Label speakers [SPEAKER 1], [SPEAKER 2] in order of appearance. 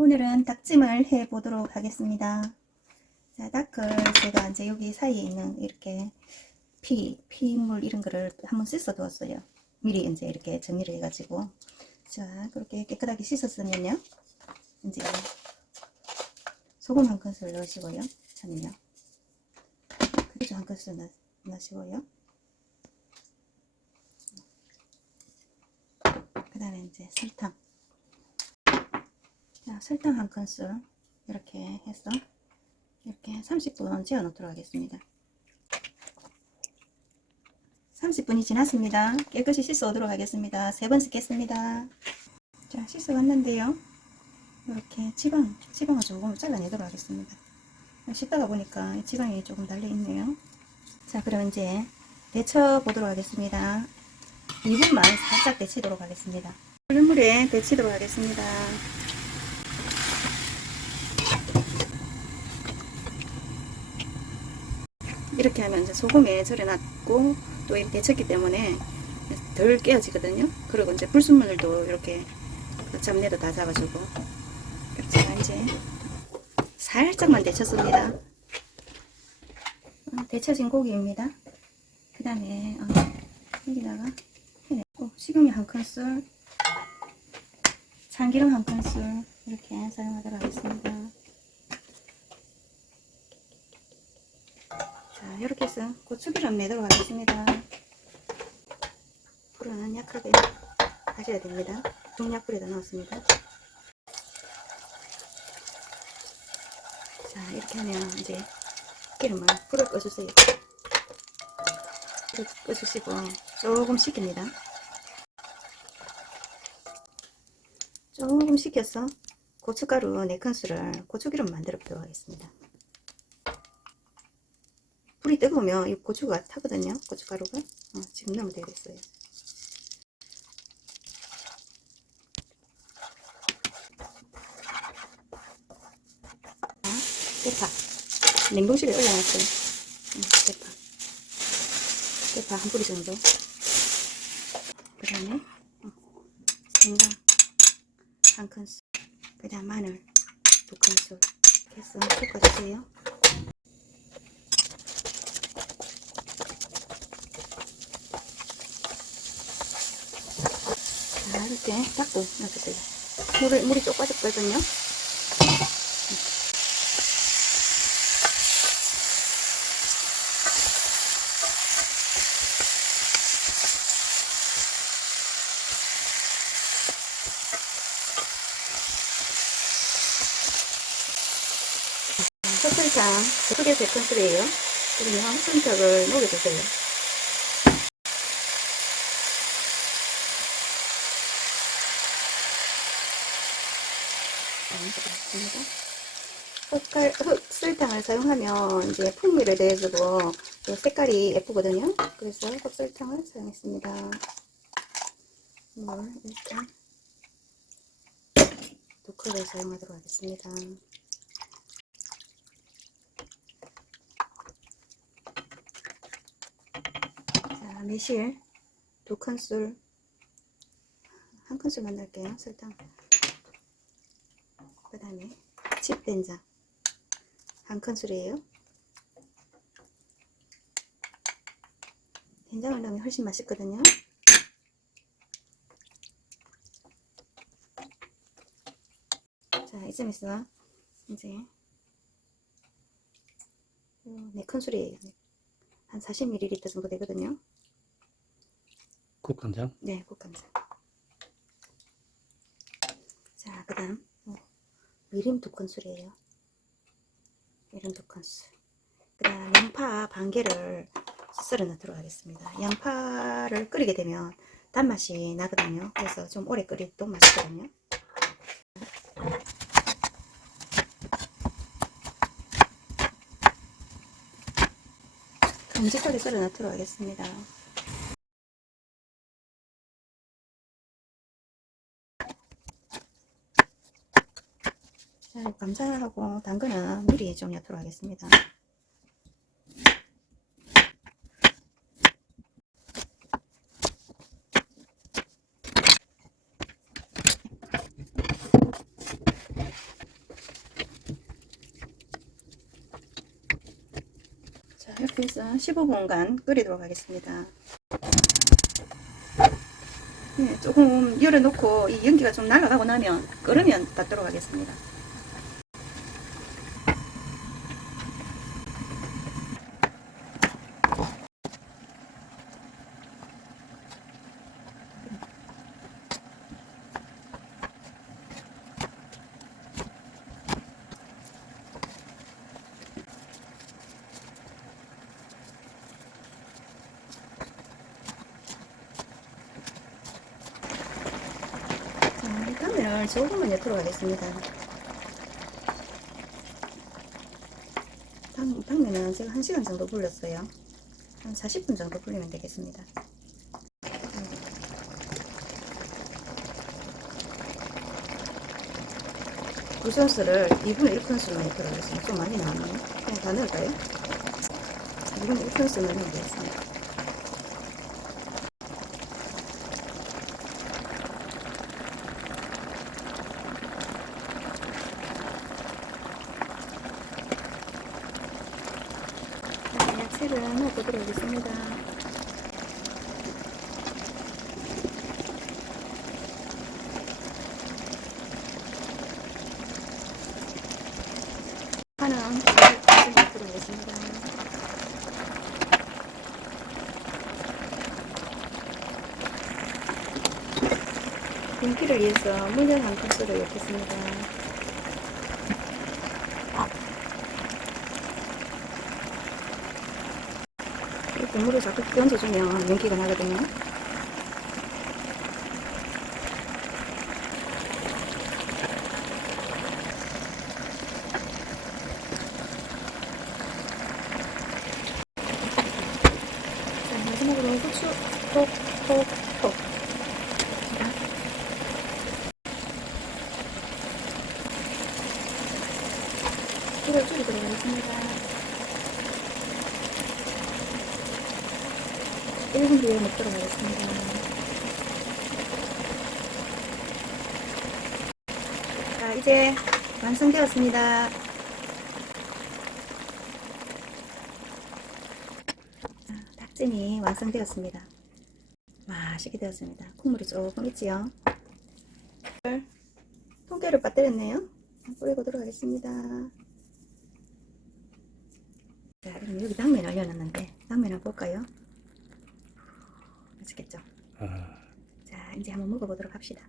[SPEAKER 1] 오늘은 닭찜을 해 보도록 하겠습니다. 자, 닭을 제가 이제 여기 사이에 있는 이렇게 피, 피물 이런 거를 한번 씻어 두었어요. 미리 이제 이렇게 정리를 해 가지고. 자, 그렇게 깨끗하게 씻었으면요. 이제 소금 한 큰술 넣으시고요. 저는요. 그리고 한 큰술 넣, 넣으시고요. 그 다음에 이제 설탕. 자, 설탕 한 큰술 이렇게 해서 이렇게 30분 재워 놓도록 하겠습니다. 30분이 지났습니다. 깨끗이 씻어 오도록 하겠습니다. 세 번 씻겠습니다. 자, 씻어 왔는데요. 이렇게 지방, 지방을 조금 잘라내도록 하겠습니다. 씻다가 보니까 이 지방이 조금 달려 있네요. 자, 그럼 이제 데쳐 보도록 하겠습니다. 2분만 살짝 데치도록 하겠습니다. 끓물에 데치도록 하겠습니다. 이렇게 하면 이제 소금에 절여놨고 또 이렇게 데쳤기 때문에 덜 깨어지거든요. 그리고 이제 불순물도 이렇게 잡내도 다 잡아주고 제가 이제 살짝만 데쳤습니다. 어, 데쳐진 고기입니다. 그 다음에 어, 여기다가 해냈고 식용유 한 큰술 참기름 한 큰술 이렇게 사용하도록 하겠습니다. 이렇게 해서 고추기름 내도록 하겠습니다. 불은 약하게 하셔야 됩니다. 중약불에다 넣었습니다. 자, 이렇게 하면 이제 기름을 불을 꺼주세요. 불을 꺼주시고 조금 식힙니다. 조금 식혀서 고춧가루 4큰술을 고추기름 만들어 보도록 하겠습니다. 불이 뜨거우면 이 고추가 타거든요. 고춧가루가. 어, 지금 넣으면 되겠어요. 대파. 냉동실에 올려놨어요. 음, 대파. 대파 한 뿌리 정도. 그 다음에 어, 생강 한 큰술. 그 다음 마늘 두 큰술. 이렇게 해서 볶아주세요. 이렇게 닦고 놔주세요. 물을, 물이 쪽 빠졌거든요. 흑설탕, 두개 세 큰술이에요. 그러면 흑설탕을 녹여주세요. 흑갈, 흑설탕을 사용하면 이제 풍미를 내주고 또 색깔이 예쁘거든요. 그래서 흑설탕을 사용했습니다. 이걸 일단 두 컵을 사용하도록 하겠습니다. 자, 매실 두 큰술 한 큰술만 넣을게요. 설탕. 그 다음에 집된장 한 큰술이에요. 된장을 넣으면 훨씬 맛있거든요. 자, 이쯤에서 이제 네 큰술이에요. 한 40ml 정도 되거든요.
[SPEAKER 2] 국간장
[SPEAKER 1] 네, 국간장. 자, 그 다음 어, 미림 두 큰술이에요. 미림 두 큰술. 그 다음 양파 반 개를 썰어 넣도록 하겠습니다. 양파를 끓이게 되면 단맛이 나거든요. 그래서 좀 오래 끓여도 맛있거든요. 큼직하게 썰어 넣도록 하겠습니다. 감사하고 당근은 미리 좀 넣도록 하겠습니다. 자, 이렇게 해서 15분간 끓이도록 하겠습니다. 네, 조금 열어놓고 이 연기가 좀 날아가고 나면 끓으면 닫도록 하겠습니다. 조금만 넣도록 하겠습니다. 당, 당면은 제가 1시간 정도 불렸어요. 한 40분 정도 불리면 되겠습니다. 굴소스를 2분의 1큰술만 넣도록 하겠습니다. 좀 많이 나왔네요. 그냥 다 넣을까요? 2분의 1큰술 넣으면 되겠습니다. 넣어보도록 하겠습니다. 하나 다시 넣도록 하겠습니다. 윤기를 위해서 물엿 한 큰술을 넣겠습니다. 이렇게 물을 자꾸 던져주면 윤기가 나거든요. 불을 줄이도록 하겠습니다. 1분 뒤에 먹도록 하겠습니다. 자, 이제 완성되었습니다. 자, 닭찜이 완성되었습니다. 맛있게 되었습니다. 국물이 조금 있지요? 통깨를 빠뜨렸네요. 뿌려보도록 하겠습니다. 자, 그럼 여기 당면 올려놨는데 당면 한번 볼까요? 맛있겠죠?
[SPEAKER 2] 아,
[SPEAKER 1] 자, 이제 한번 먹어보도록 합시다.